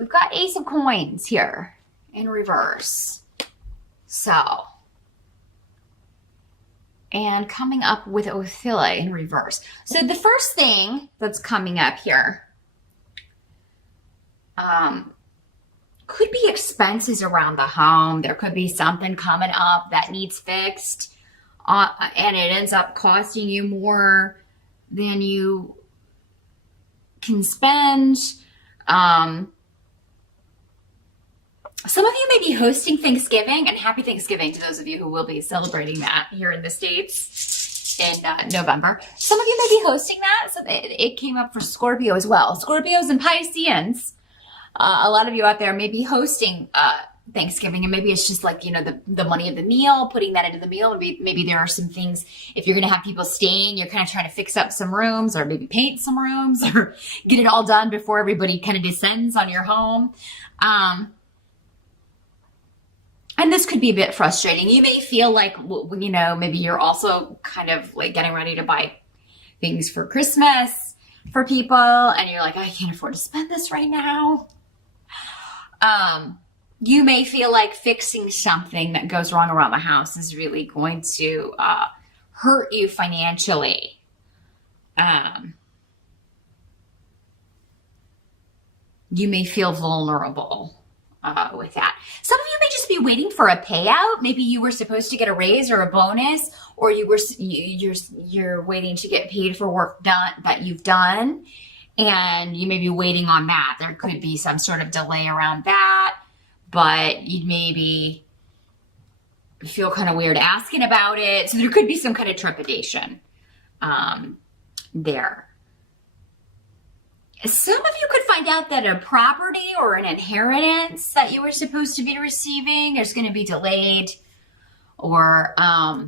we've got Ace of Coins here in reverse. So, and coming up with Othilla in reverse. So the first thing that's coming up here could be expenses around the home. There could be something coming up that needs fixed, and it ends up costing you more than you can spend. Some of you may be hosting Thanksgiving, and happy Thanksgiving to those of you who will be celebrating that here in the States in November. Some of you may be hosting that, so it came up for Scorpio as well. Scorpios and Pisceans, a lot of you out there may be hosting Thanksgiving, and maybe it's just like, you know, the money of the meal, putting that into the meal. Maybe there are some things, if you're going to have people staying, you're kind of trying to fix up some rooms, or maybe paint some rooms, or get it all done before everybody kind of descends on your home. And this could be a bit frustrating. You may feel like, you know, maybe you're also kind of like getting ready to buy things for Christmas for people, and you're like, I can't afford to spend this right now. You may feel like fixing something that goes wrong around the house is really going to hurt you financially. You may feel vulnerable with that. Some of you may just be waiting for a payout. Maybe you were supposed to get a raise or a bonus, or you're waiting to get paid for work done that you've done, and you may be waiting on that. There could be some sort of delay around that, but you'd maybe feel kind of weird asking about it. So there could be some kind of trepidation there. Some of you could find out that a property or an inheritance that you were supposed to be receiving is going to be delayed, or a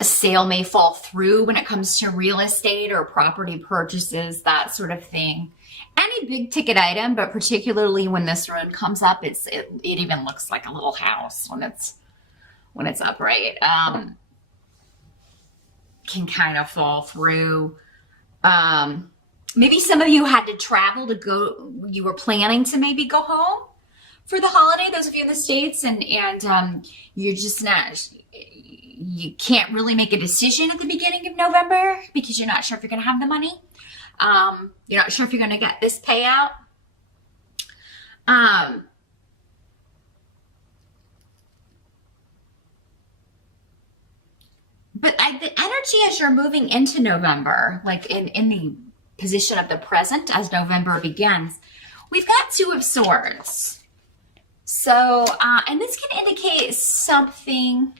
sale may fall through when it comes to real estate or property purchases, that sort of thing. Any big ticket item, but particularly when this rune comes up, it even looks like a little house when it's upright. Can kind of fall through. Maybe some of you had to travel to go, you were planning to maybe go home for the holiday, those of you in the States, and you're just not, you can't really make a decision at the beginning of November because you're not sure if you're going to have the money. You're not sure if you're going to get this payout. But the energy as you're moving into November, like in the position of the present as November begins, we've got Two of Swords. So, and this can indicate something,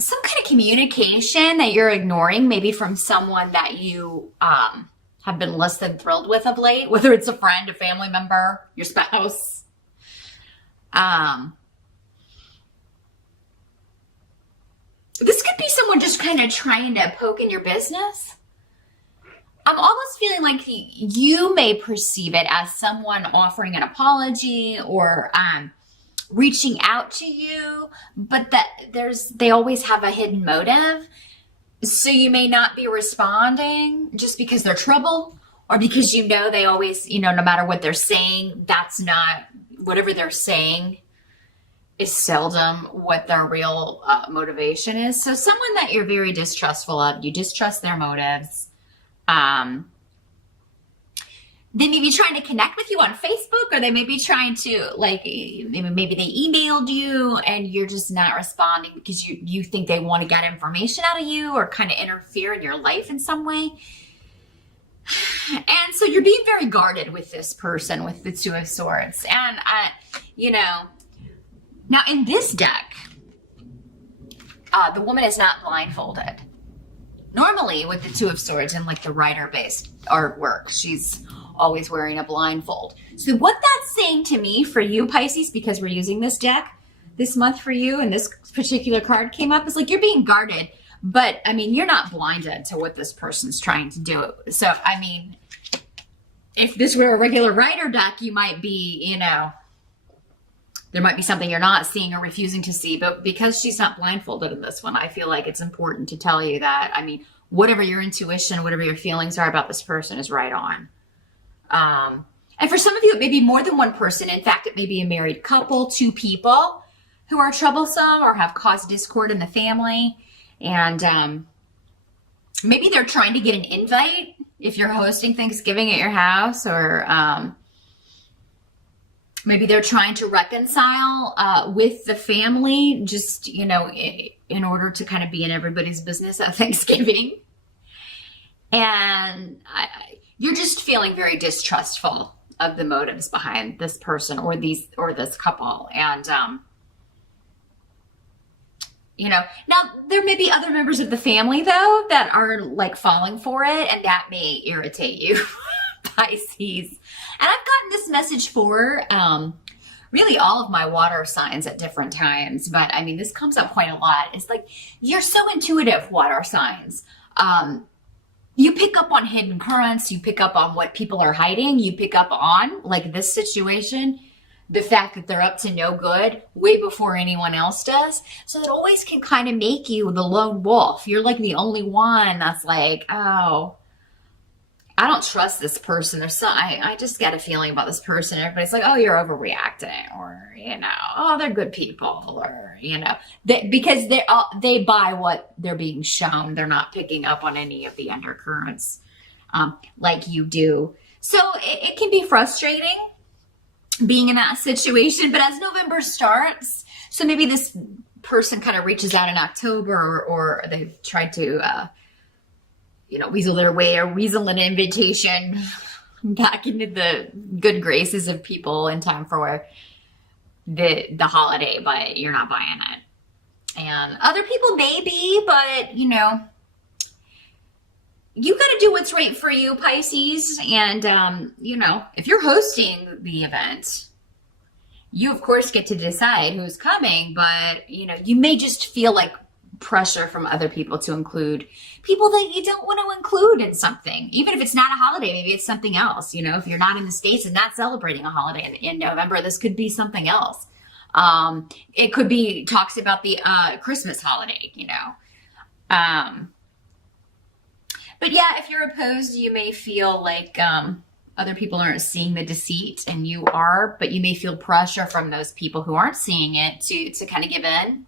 some kind of communication that you're ignoring, maybe from someone that you have been less than thrilled with of late, whether it's a friend, a family member, your spouse. This could be someone just kind of trying to poke in your business. I'm almost feeling like you may perceive it as someone offering an apology or reaching out to you, but that they always have a hidden motive. So you may not be responding just because they're trouble, or because you know they always, you know, no matter what they're saying, that's not, whatever they're saying is seldom what their real motivation is. So someone that you're very distrustful of, you distrust their motives. They may be trying to connect with you on Facebook, or they may be trying to, like, maybe they emailed you and you're just not responding because you think they want to get information out of you or kind of interfere in your life in some way. And so you're being very guarded with this person, with the Two of Swords. And, now in this deck, the woman is not blindfolded. Normally with the Two of Swords and like the writer-based artwork, she's always wearing a blindfold. So what that's saying to me for you, Pisces, because we're using this deck this month for you, and this particular card came up, is like you're being guarded, but I mean, you're not blinded to what this person's trying to do. So, I mean, if this were a regular writer deck, you might be, there might be something you're not seeing or refusing to see, but because she's not blindfolded in this one, I feel like it's important to tell you that, I mean, whatever your intuition, whatever your feelings are about this person is right on. And for some of you, it may be more than one person. In fact, it may be a married couple, two people who are troublesome or have caused discord in the family. And maybe they're trying to get an invite if you're hosting Thanksgiving at your house, or maybe they're trying to reconcile with the family, just, you know, in order to kind of be in everybody's business at Thanksgiving. And you're just feeling very distrustful of the motives behind this person or this couple. And, you know, now there may be other members of the family though that are like falling for it, and that may irritate you, Pisces. And I've gotten this message for really all of my water signs at different times, but I mean, this comes up quite a lot. It's like, you're so intuitive, water signs. You pick up on hidden currents, you pick up on what people are hiding, you pick up on, like this situation, the fact that they're up to no good way before anyone else does. So it always can kind of make you the lone wolf. You're like the only one that's like, oh, I don't trust this person. I just get a feeling about this person. Everybody's like, oh, you're overreacting, or, you know, oh, they're good people, or, you know, because they buy what they're being shown. They're not picking up on any of the undercurrents like you do. So it can be frustrating being in that situation. But as November starts, so maybe this person kind of reaches out in October, or they've tried to you know, weasel their way, or weasel an invitation back into the good graces of people in time for the holiday, but you're not buying it. And other people may be, but, you know, you got to do what's right for you, Pisces. And, you know, if you're hosting the event, you, of course, get to decide who's coming, but, you know, you may just feel like pressure from other people to include people that you don't want to include in something. Even if it's not a holiday, maybe it's something else. You know, if you're not in the States and not celebrating a holiday in November, this could be something else. It could be talks about the Christmas holiday, you know. But yeah, if you're opposed, you may feel like other people aren't seeing the deceit, and you are, but you may feel pressure from those people who aren't seeing it to kind of give in.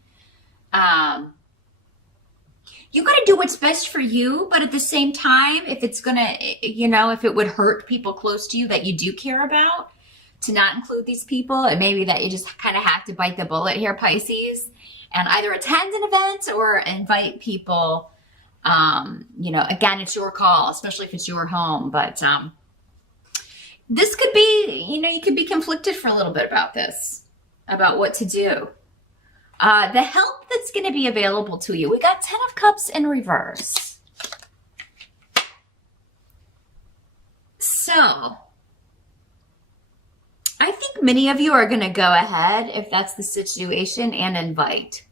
You got to do what's best for you, but at the same time, if it's going to, you know, if it would hurt people close to you that you do care about, to not include these people, and maybe that you just kind of have to bite the bullet here, Pisces, and either attend an event or invite people. You know, again, it's your call, especially if it's your home, but this could be, you know, you could be conflicted for a little bit about this, about what to do. The help that's going to be available to you. We got 10 of Cups in reverse. So, I think many of you are going to go ahead, if that's the situation, and invite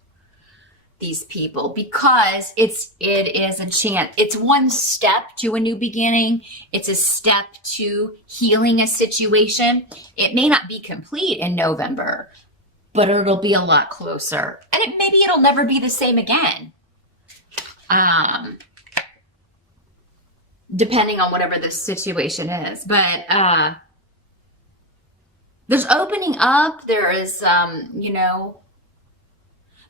these people, because it is a chance. It's one step to a new beginning. It's a step to healing a situation. It may not be complete in November, but it'll be a lot closer. And maybe it'll never be the same again. Depending on whatever the situation is. But there's opening up. There is, you know,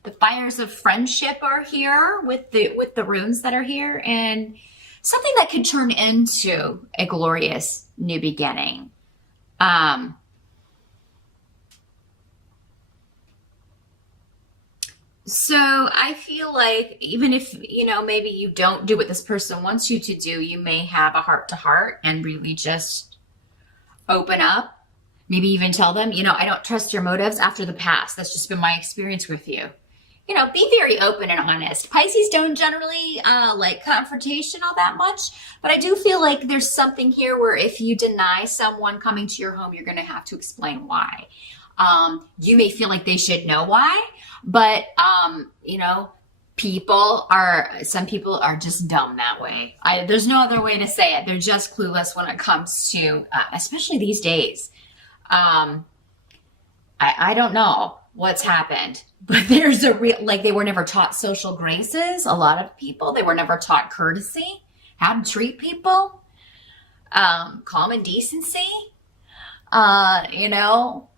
the fires of friendship are here with the runes that are here. And something that could turn into a glorious new beginning. So I feel like even if, you know, maybe you don't do what this person wants you to do, you may have a heart-to-heart and really just open up. Maybe even tell them, you know, I don't trust your motives after the past. That's just been my experience with you. You know, be very open and honest. Pisces don't generally like confrontational that much, but I do feel like there's something here where if you deny someone coming to your home, you're going to have to explain why. You may feel like they should know why, but, you know, some people are just dumb that way. There's no other way to say it. They're just clueless when it comes to, especially these days. I don't know. what's happened. But there's a real, like, they were never taught social graces. A lot of people, they were never taught courtesy, how to treat people, common decency, you know,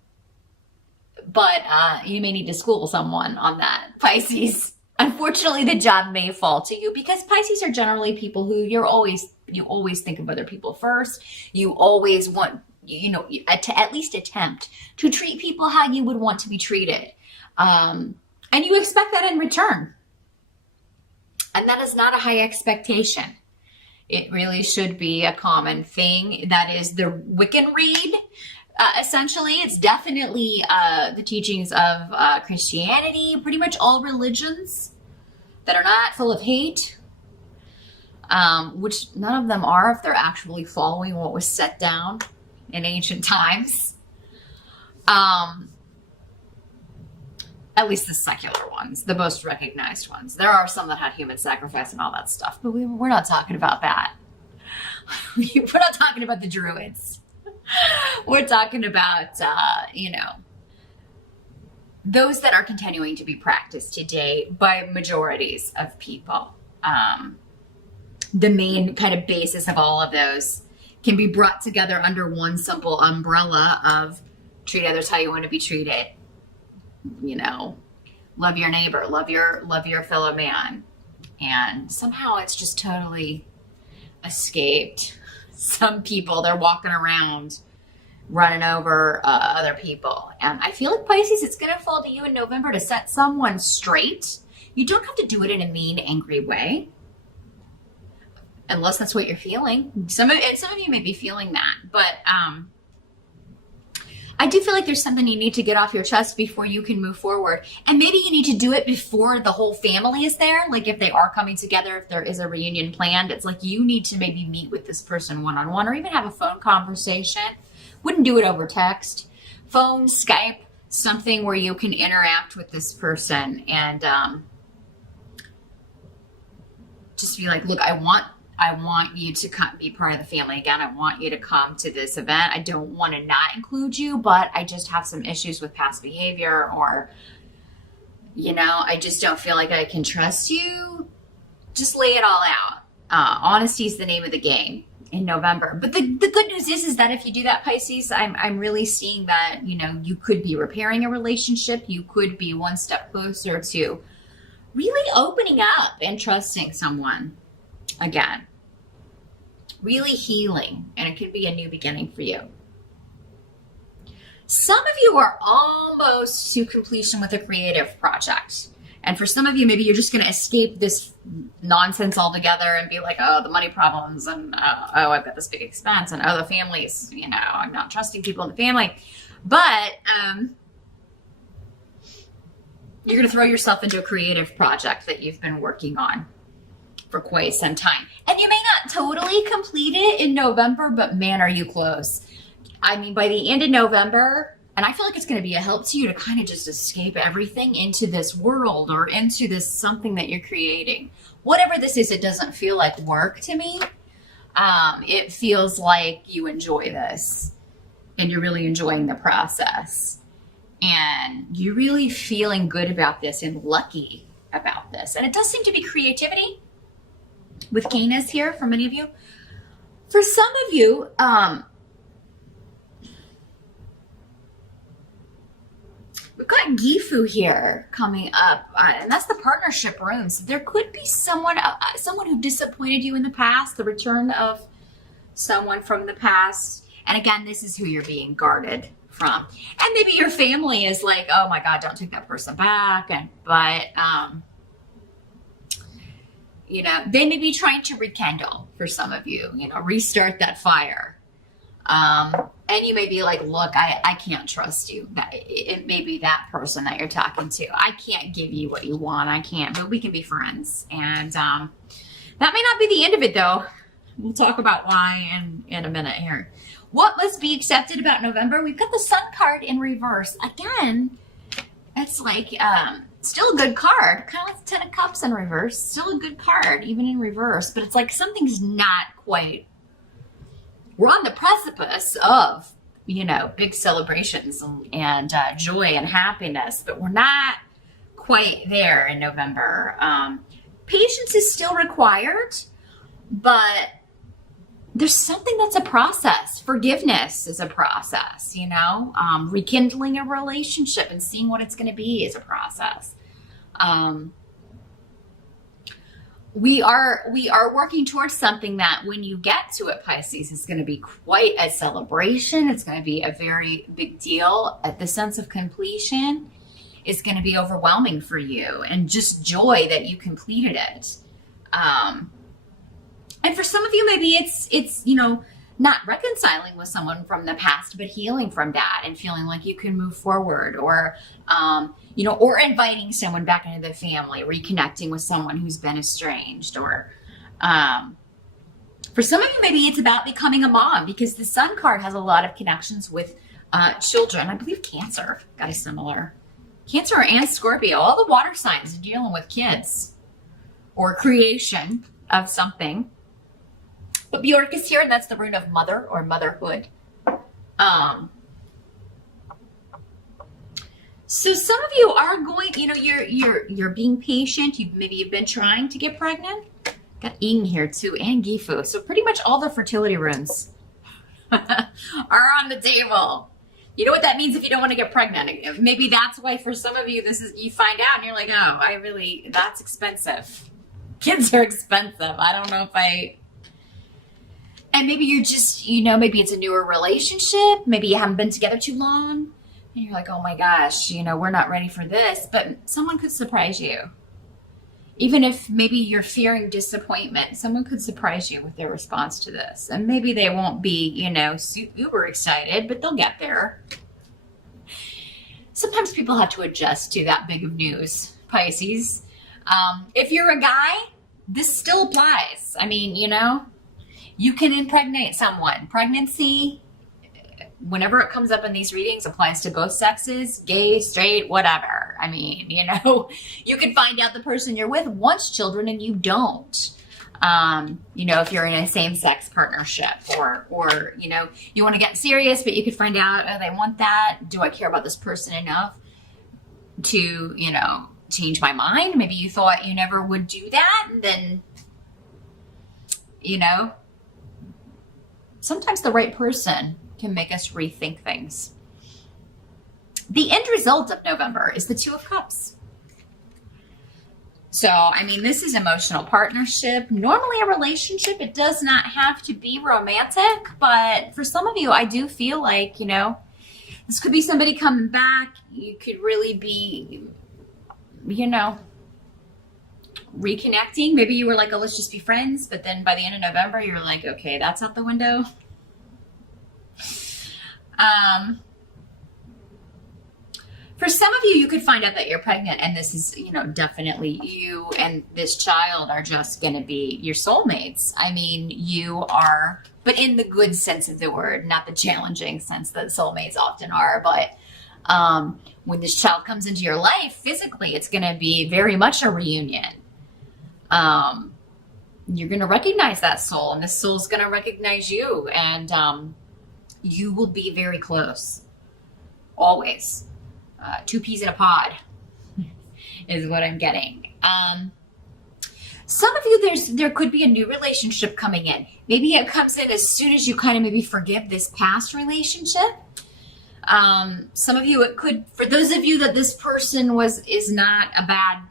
but you may need to school someone on that, Pisces. Unfortunately, the job may fall to you because Pisces are generally people who you always think of other people first. You always want, to at least attempt to treat people how you would want to be treated. And you expect that in return. And that is not a high expectation. It really should be a common thing. That is the Wiccan read. Essentially, it's definitely the teachings of Christianity, pretty much all religions that are not full of hate, which none of them are if they're actually following what was set down in ancient times. At least the secular ones, the most recognized ones. There are some that had human sacrifice and all that stuff, but we're not talking about that. We're not talking about the Druids. We're talking about, those that are continuing to be practiced today by majorities of people. The main kind of basis of all of those can be brought together under one simple umbrella of treat others how you want to be treated. Love your neighbor, love your fellow man. And somehow it's just totally escaped some people. They're walking around running over other people. And I feel like Pisces, it's going to fall to you in November to set someone straight. You don't have to do it in a mean, angry way. Unless that's what you're feeling. Some of you may be feeling that. But I do feel like there's something you need to get off your chest before you can move forward. And maybe you need to do it before the whole family is there. Like if they are coming together, if there is a reunion planned, it's like you need to maybe meet with this person one-on-one or even have a phone conversation. Wouldn't do it over text. Phone, Skype, something where you can interact with this person and just be like, look, I want you to come be part of the family again. I want you to come to this event. I don't want to not include you, but I just have some issues with past behavior or, I just don't feel like I can trust you. Just lay it all out. Honesty is the name of the game in November. But the good news is that if you do that, Pisces, I'm really seeing that, you could be repairing a relationship. You could be one step closer to really opening up and trusting someone. Again, really healing, and it could be a new beginning for you. Some of you are almost to completion with a creative project. And for some of you, maybe you're just going to escape this nonsense altogether and be like, oh, the money problems, and oh, I've got this big expense, and oh, the families, I'm not trusting people in the family. But you're going to throw yourself into a creative project that you've been working on for quite some time. And you may not totally complete it in November, but man, are you close. I mean, by the end of November, and I feel like it's going to be a help to you to kind of just escape everything into this world or into this something that you're creating. Whatever this is, it doesn't feel like work to me. It feels like you enjoy this and you're really enjoying the process. And you're really feeling good about this and lucky about this. And it does seem to be creativity with Canis here for many of you. For some of you, we've got Gifu here coming up, and that's the partnership room. So there could be someone who disappointed you in the past, the return of someone from the past. And again, this is who you're being guarded from. And maybe your family is like, oh my God, don't take that person back. But they may be trying to rekindle for some of you, restart that fire. And you may be like, look, I can't trust you. It may be that person that you're talking to. I can't give you what you want. I can't, but we can be friends. And that may not be the end of it, though. We'll talk about why in a minute here. What must be accepted about November? We've got the Sun card in reverse. Again, it's like still a good card. Kind of like the Ten of Cups in reverse. Still a good card, even in reverse. But it's like something's not quite... We're on the precipice of big celebrations and joy and happiness, but we're not quite there in November. Patience is still required, but there's something that's a process. Forgiveness is a process, rekindling a relationship and seeing what it's going to be is a process. We are working towards something that when you get to it, Pisces, is going to be quite a celebration. It's going to be a very big deal. The sense of completion is going to be overwhelming for you, and just joy that you completed it. And for some of you, maybe it's not reconciling with someone from the past, but healing from that and feeling like you can move forward, or or inviting someone back into the family, reconnecting with someone who's been estranged, or for some of you, maybe it's about becoming a mom, because the Sun card has a lot of connections with children. I believe Cancer got a similar. Cancer and Scorpio, all the water signs are dealing with kids or creation of something. But Bjork is here, and that's the rune of mother or motherhood. So some of you are going, you're being patient. You've been trying to get pregnant. Got Ing here too, and Gifu. So pretty much all the fertility runes are on the table. You know what that means if you don't want to get pregnant. Maybe that's why for some of you, you find out and you're like, oh, that's expensive. Kids are expensive. I don't know if and maybe you're just, maybe it's a newer relationship. Maybe you haven't been together too long. And you're like, oh my gosh, we're not ready for this. But someone could surprise you. Even if maybe you're fearing disappointment, someone could surprise you with their response to this. And maybe they won't be, uber excited, but they'll get there. Sometimes people have to adjust to that big of news, Pisces. If you're a guy, this still applies. I mean, you can impregnate someone. Pregnancy, whenever it comes up in these readings, applies to both sexes, gay, straight, whatever. I mean, you can find out the person you're with wants children and you don't. If you're in a same-sex partnership, or you want to get serious, but you could find out, they want that. Do I care about this person enough to, change my mind? Maybe you thought you never would do that, and then, sometimes the right person can make us rethink things. The end result of November is the Two of Cups. So, this is emotional partnership. Normally a relationship, it does not have to be romantic, but for some of you, I do feel like, this could be somebody coming back. You could really be, reconnecting. Maybe you were like, oh, let's just be friends. But then by the end of November, you're like, okay, that's out the window. For some of you, you could find out that you're pregnant, and this is, definitely you and this child are just going to be your soulmates. You are, but in the good sense of the word, not the challenging sense that soulmates often are. But when this child comes into your life, physically, it's going to be very much a reunion. You're going to recognize that soul, and this soul's going to recognize you, and you will be very close. Always. Two peas in a pod is what I'm getting. Some of you, there could be a new relationship coming in. Maybe it comes in as soon as you kind of maybe forgive this past relationship. Some of you, it could, for those of you that this person is not a bad,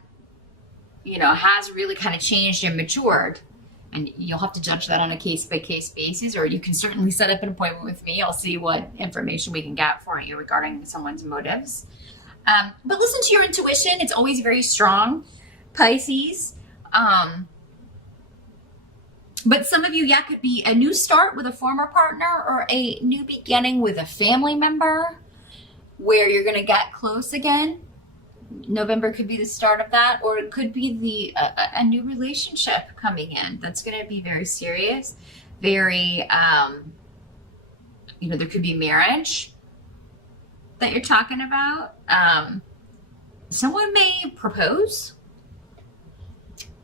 has really kind of changed and matured, and you'll have to judge that on a case-by-case basis, or you can certainly set up an appointment with me. I'll see what information we can get for you regarding someone's motives. But listen to your intuition. It's always very strong, Pisces. But some of you, could be a new start with a former partner, or a new beginning with a family member where you're going to get close again. November could be the start of that, or it could be a new relationship coming in that's going to be very serious, very, there could be marriage that you're talking about. Someone may propose.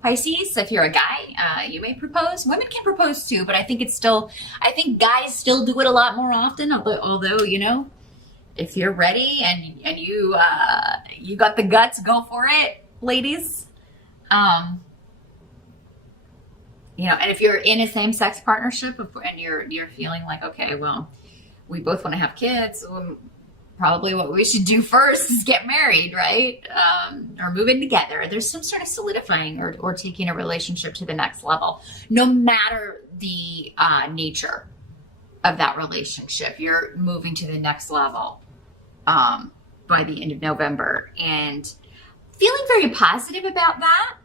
Pisces, if you're a guy, you may propose. Women can propose too, but I think guys still do it a lot more often. Although, you know, if you're ready and you got the guts, go for it, ladies. You know, and if you're in a same-sex partnership and you're feeling like, okay, well, we both want to have kids, probably what we should do first is get married, right? Or move in together. There's some sort of solidifying or taking a relationship to the next level. No matter the nature of that relationship, you're moving to the next level by the end of November. And feeling very positive about that.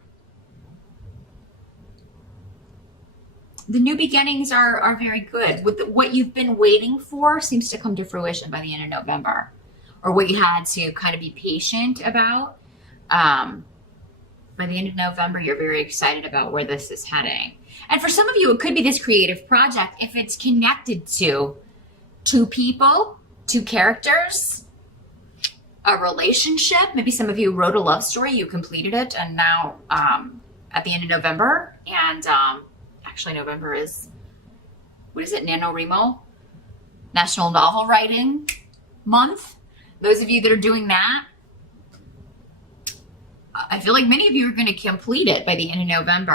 The new beginnings are very good. What you've been waiting for seems to come to fruition by the end of November, or what you had to kind of be patient about. By the end of November, you're very excited about where this is heading. And for some of you, it could be this creative project if it's connected to two people, two characters, a relationship. Maybe some of you wrote a love story, you completed it, and now at the end of November, and actually November is, what is it, NaNoWriMo? National Novel Writing Month. Those of you that are doing that, I feel like many of you are going to complete it by the end of November.